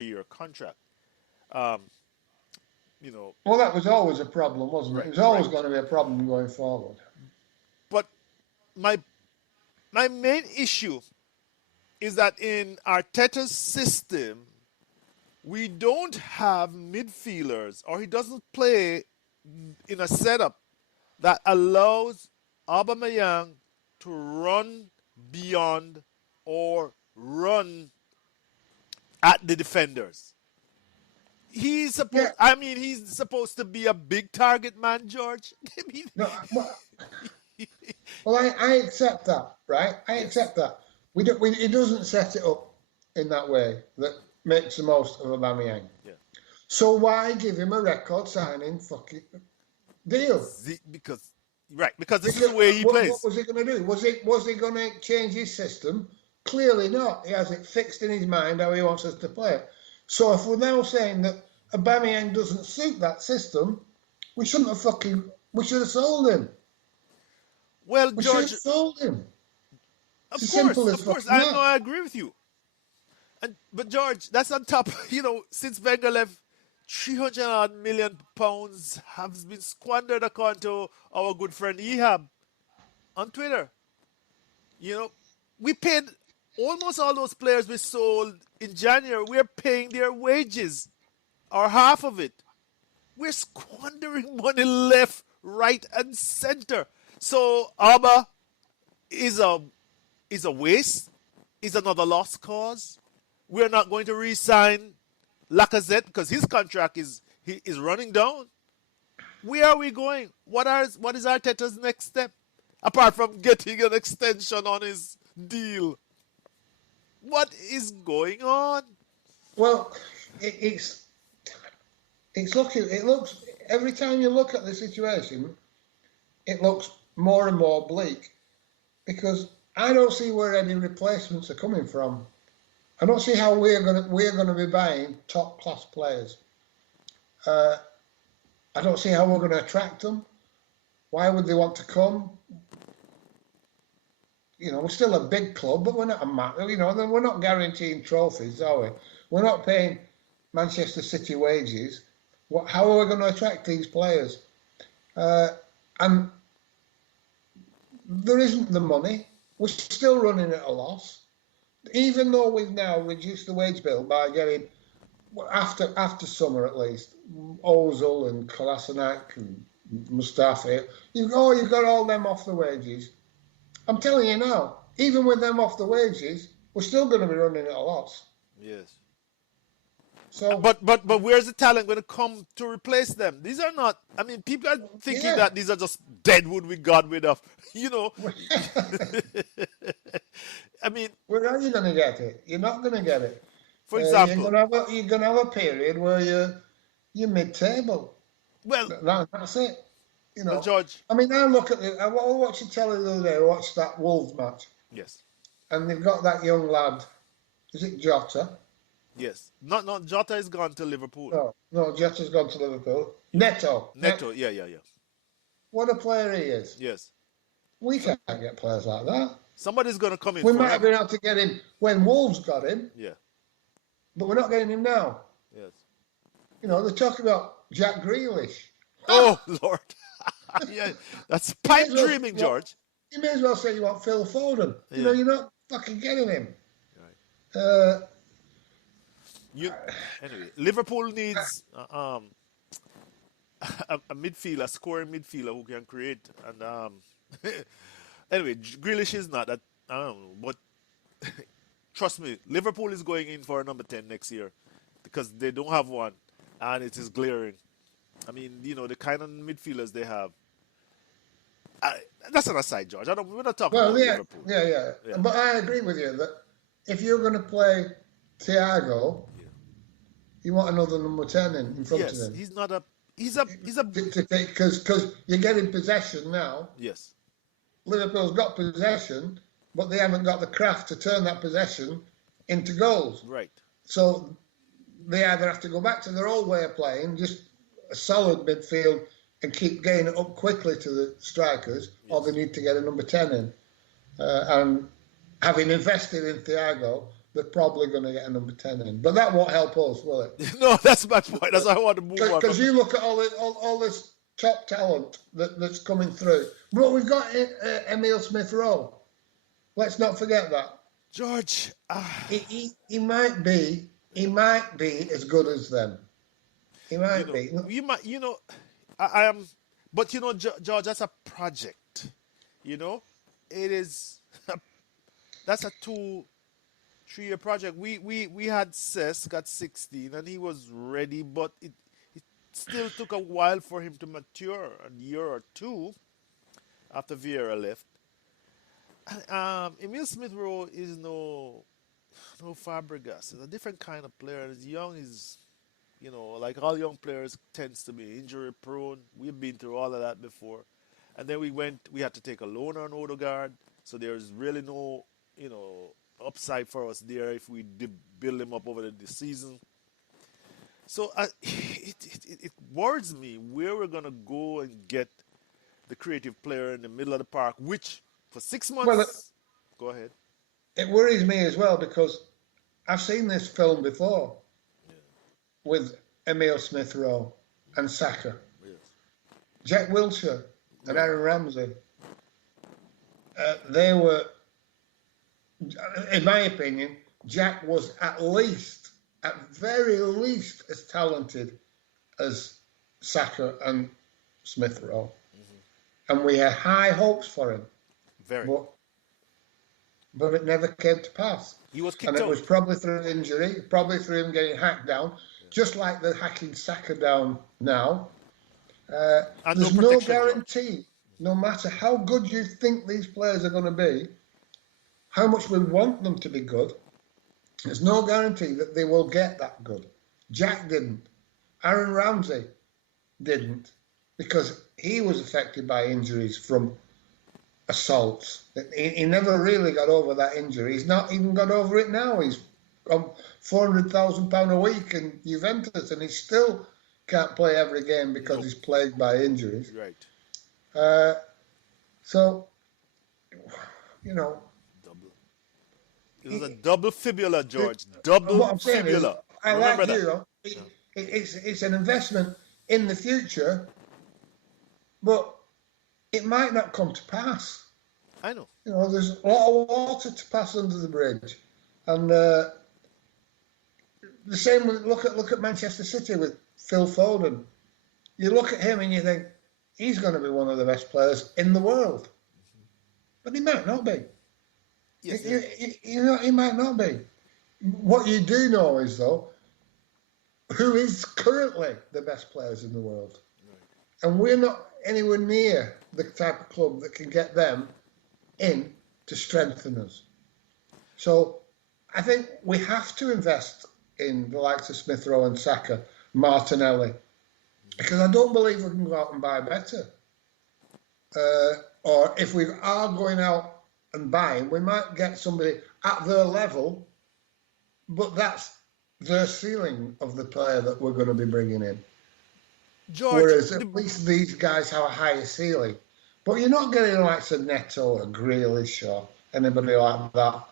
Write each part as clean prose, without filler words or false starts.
3-year contract. Um, you know, Well, that was always a problem, wasn't it? It right, was always right. going to be a problem going forward. But my my main issue is that in Arteta's system, we don't have midfielders, or he doesn't play in a setup that allows Aubameyang to run beyond or run at the defenders. He's Yeah, supposed. I mean, he's supposed to be a big target man, George. I mean, no, well, I accept that, right? I yes, accept that. It doesn't set it up in that way that makes the most of Aubameyang. yeah. So why give him a record signing fucking deal? Because right, because this is Because the way he what plays. was he going to do? Was he going to change his system? Clearly not. He has it fixed in his mind how he wants us to play it. So if we're now saying that Aubameyang doesn't suit that system, we should have sold him. Well, We should have George, sold him. It's as simple as of course, fucking I know that. I agree with you. But George, that's on top. Since Wenger left, 300 odd million pounds has been squandered, according to our good friend Ehab on Twitter. You know, we paid almost all those players we sold in January. We're paying their wages or half of it. We're squandering money left, right, and center. So Alba is a waste. Is another lost cause. We're not going to re-sign Lacazette because his contract is running down. Where are we going? What is Arteta's next step? Apart from getting an extension on his deal. What is going on? Well, it's looking. It looks every time you look at the situation, it looks more and more bleak because I don't see where any replacements are coming from. I don't see how we're gonna be buying top class players. Uh, I don't see how we're going to attract them. Why would they want to come? We're still a big club, but we're not we're not guaranteeing trophies, are we? We're not paying Manchester City wages. How are we going to attract these players? And there isn't the money. We're still running at a loss, even though we've now reduced the wage bill by getting after summer at least, Ozil and Kolasinac and Mustafi. You've got all them off the wages. I'm telling you now, even with them off the wages, we're still going to be running at a loss. Yes. So But where's the talent going to come to replace them? These are not. I mean, people are thinking yeah, that these are just dead wood we got rid of. You know. I mean, where are you going to get it? You're not going to get it. for You're example, going to have a period where you're mid-table. well, That's it. George. I mean, I watched the telly the other day. I watched that Wolves match, Yes, and they've got that young lad. Is it Jota? yes. Not Jota is gone to Liverpool. No, no, Jota's gone to Liverpool. Yeah. Neto. Neto. Yeah, yeah, yeah. What a player he is. Yes. We So can't get players like that. somebody's going to come in We for might have him. been able to get him when Wolves got him, Yeah. but we're not getting him now. Yes. They're talking about Jack Grealish. Oh Lord. Yeah, that's You may pipe as well, dreaming, George. you may as well say you want Phil Foden. Yeah. You're not fucking getting him. Right. Uh, You anyway. Liverpool needs a midfielder, a scoring midfielder who can create. And anyway, Grealish is not that. I don't know, but trust me, Liverpool is going in for a number 10 next year because they don't have one, and it is glaring. I mean, the kind of midfielders they have. I, that's an aside, George. We're not talking well, about yeah, Liverpool. yeah, yeah. Yeah, But I agree with you that if you're going to play Thiago, yeah. you want another number 10 in front of Yes, him. he's not a. He's a. Because you're getting possession now. Yes, Liverpool's got possession, but they haven't got the craft to turn that possession into goals. right. So they either have to go back to their old way of playing, just a solid midfield, and keep getting it up quickly to the strikers, or Yes. they need to get a number 10 in. And having invested in Thiago, they're probably going to get a number 10 in. But that won't help us, will it? No, that's my point. That's why I want to move on. Because you look at all this top talent that's coming through. But we've got Emile Smith Rowe. Let's not forget that. George, He might be as good as them. He might be. you might, I am, but George, that's a project. It is. That's a 2-3 year project. We had Cesc at 16 and he was ready, but it still took a while for him to mature, a year or two after Vieira left. Emile Smith Rowe is no Fabregas. He's a different kind of player. He's young. He's like all young players tends to be injury prone. We've been through all of that before. And then we had to take a loan on Odegaard. So there's really no, upside for us there if we did build him up over the season. So it worries me where we're going to go and get the creative player in the middle of the park, which for 6 months. Well, go ahead. It worries me as well because I've seen this film before with Emile Smith Rowe and Saka. Yes. Jack Wilshere and Aaron Ramsey. They were, in my opinion, Jack was at very least, as talented as Saka and Smith Rowe. Mm-hmm. And we had high hopes for him. But it never came to pass. He was kicked and it out. was probably through injury, probably through him getting hacked down, just like they're hacking Saka down now. There's no guarantee, no matter how good you think these players are going to be, how much we want them to be good, there's no guarantee that they will get that good. Jack didn't. Aaron Ramsey didn't, because he was affected by injuries from assaults. He never really got over that injury. He's not even got over it now. He's on £400,000 a week in Juventus, and he still can't play every game because he's plagued by injuries. Right. So, It was a double fibula, George. Double what I'm saying fibula. Is, I Remember like that. It's an investment in the future, but it might not come to pass. I know. There's a lot of water to pass under the bridge, and the same with look at Manchester City with Phil Foden. You look at him and you think he's going to be one of the best players in the world, but he might not be. Yes, he might not be. What you do know is though, who is currently the best players in the world, and we're not anywhere near the type of club that can get them in to strengthen us. So I think we have to invest in the likes of Smith Rowe and Saka, Martinelli, because I don't believe we can go out and buy better. Or if we are going out and buying, we might get somebody at their level, but that's their ceiling of the player that we're going to be bringing in. George, whereas at least these guys have a higher ceiling. But you're not getting like a Neto or Grealish or anybody like that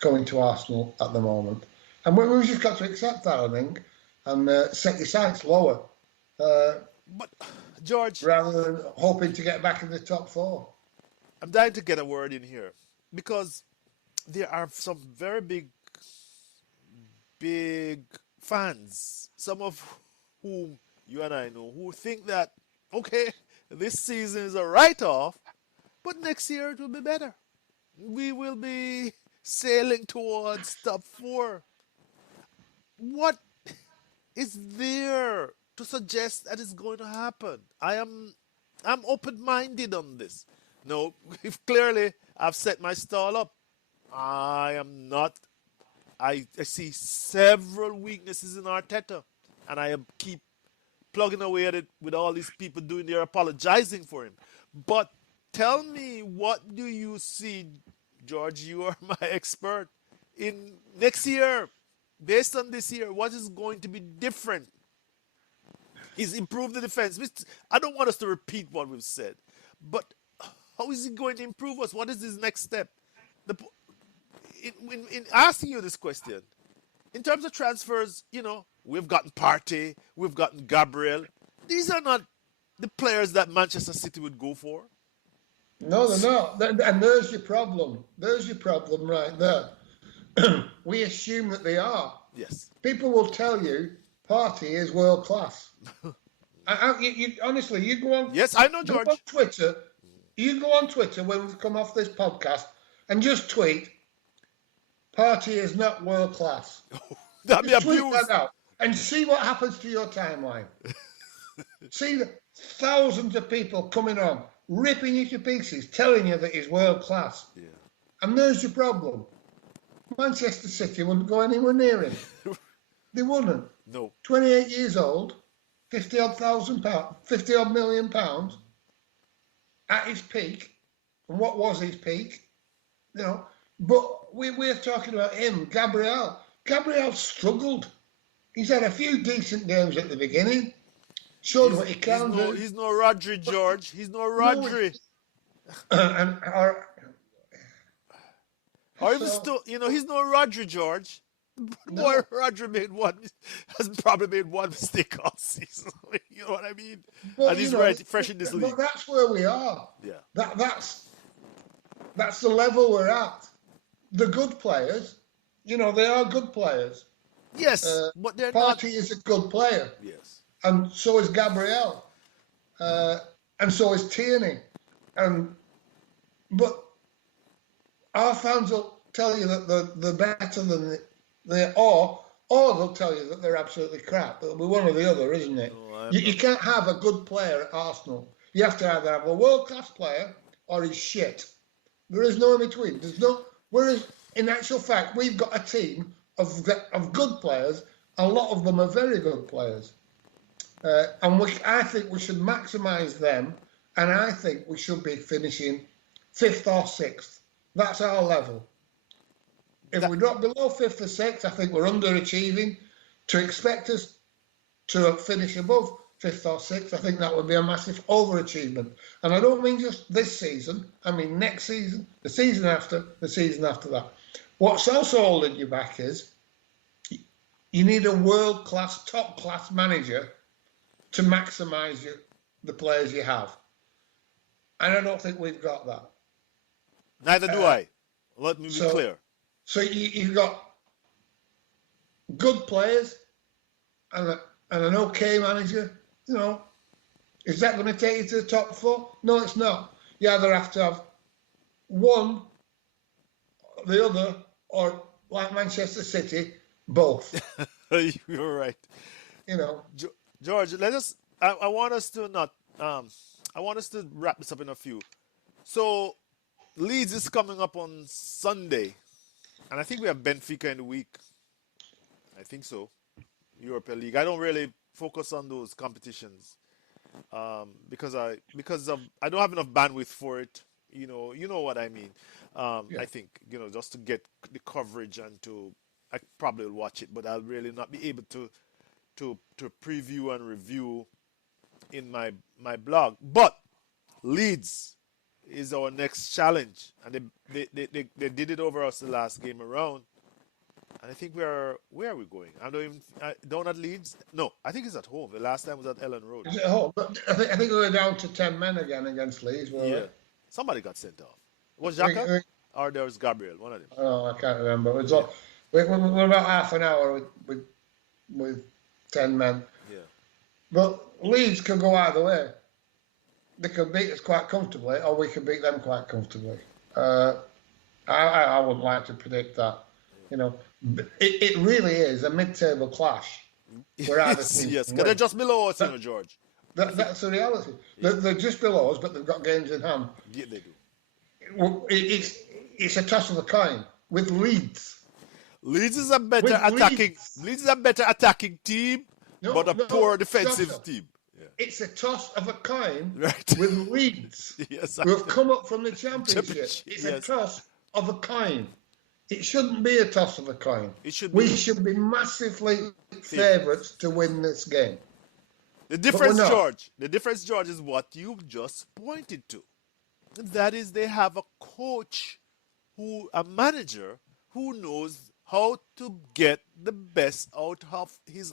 coming to Arsenal at the moment. And we've just got to accept that, I think, and set your sights lower. But, George, rather than hoping to get back in the top four. I'm dying to get a word in here because there are some very big fans, some of whom you and I know, who think that, okay, this season is a write-off, but next year it will be better. We will be sailing towards top 4. What is there to suggest that is going to happen? I'm open-minded on this. No, if clearly I've set my stall up. I am not. I see several weaknesses in Arteta, and I keep plugging away at it with all these people doing their apologizing for him. But tell me, what do you see, George? You are my expert. In next year, based on this year, what is going to be different? He's improved the defense. I don't want us to repeat what we've said, but how is he going to improve us? What is his next step? in asking you this question, in terms of transfers, we've gotten Partey, we've gotten Gabriel. These are not the players that Manchester City would go for. No, they're not. And there's your problem. There's your problem right there. We assume that they are. Yes. People will tell you Partey is world class. Honestly, you go on. Yes, I know, George. Go on Twitter. You go on Twitter when we come off this podcast and just tweet, Partey is not world class. That'd be abuse. Tweet that out and see what happens to your timeline. See the thousands of people coming on, ripping you to pieces, telling you that he's world class. Yeah. And there's your problem. Manchester City wouldn't go anywhere near him. They wouldn't. No. 28 years old, 50 odd million pounds at his peak. And what was his peak? But we're talking about him, Gabriel. Gabriel struggled. He's had a few decent games at the beginning. Showed what he can do. He's no Rodri, George. He's no Rodri. Or even still, he's no Rodri, George. No. Boy, Rodri has probably made one mistake all season. You know what I mean? But, and he's fresh in this league. But that's where we are. Yeah. That's the level we're at. The good players, they are good players. Yes, but they're Partey is a good player. Yes. And so is Gabriel. And so is Tierney. But our fans will tell you that they're better than they are, or they'll tell you that they're absolutely crap. It'll be one or the other, isn't it? You can't have a good player at Arsenal. You have to either have a world-class player or he's shit. There is no in between. Whereas, in actual fact, we've got a team of good players. A lot of them are very good players. And I think we should maximise them, and I think we should be finishing 5th or 6th. That's our level. If we drop below 5th or 6th, I think we're underachieving. To expect us to finish above 5th or 6th, I think that would be a massive overachievement. And I don't mean just this season. I mean next season, the season after that. What's also holding you back is you need a world-class, top-class manager to maximise the players you have. And I don't think we've got that. Neither do I. Let me be clear. So you've got good players and an okay manager. Is that going to take you to the top 4? No, it's not. You either have to have one, the other, or like Manchester City, both. You're right. George, I want us to not. I want us to wrap this up in a few. So, Leeds is coming up on Sunday. And I think we have Benfica in the week. I think so. Europa League. I don't really focus on those competitions because I don't have enough bandwidth for it. You know what I mean. I think just to get the coverage and I probably will watch it, but I'll really not be able to preview and review in my blog. But Leeds is our next challenge, and they did it over us the last game around, and I think where are we going? Down at Leeds? No, I think it's at home. The last time was at Ellen Road. Is it home? But I think we were down to 10 men again against Leeds. Somebody got sent off. Was Xhaka or there was Gabriel? One of them. Oh, I can't remember. We're about half an hour with 10 men. Yeah. But Leeds can go either way. They can beat us quite comfortably, or we can beat them quite comfortably. I wouldn't like to predict that. It really is a mid-table clash. Yes, because they're just below us, George. That's the reality. They're just below us, but they've got games in hand. Yeah, they do. It's a toss of a coin with Leeds. Leeds is a better attacking team, but a poor defensive team. Yeah. It's a toss of a coin right. with Leeds. Yes, we've come up from the championship. It's a toss of a coin. It shouldn't be a toss of a coin. We should be massively favourites to win this game. The difference, George, is what you just pointed to. That is, they have a manager who knows how to get the best out of his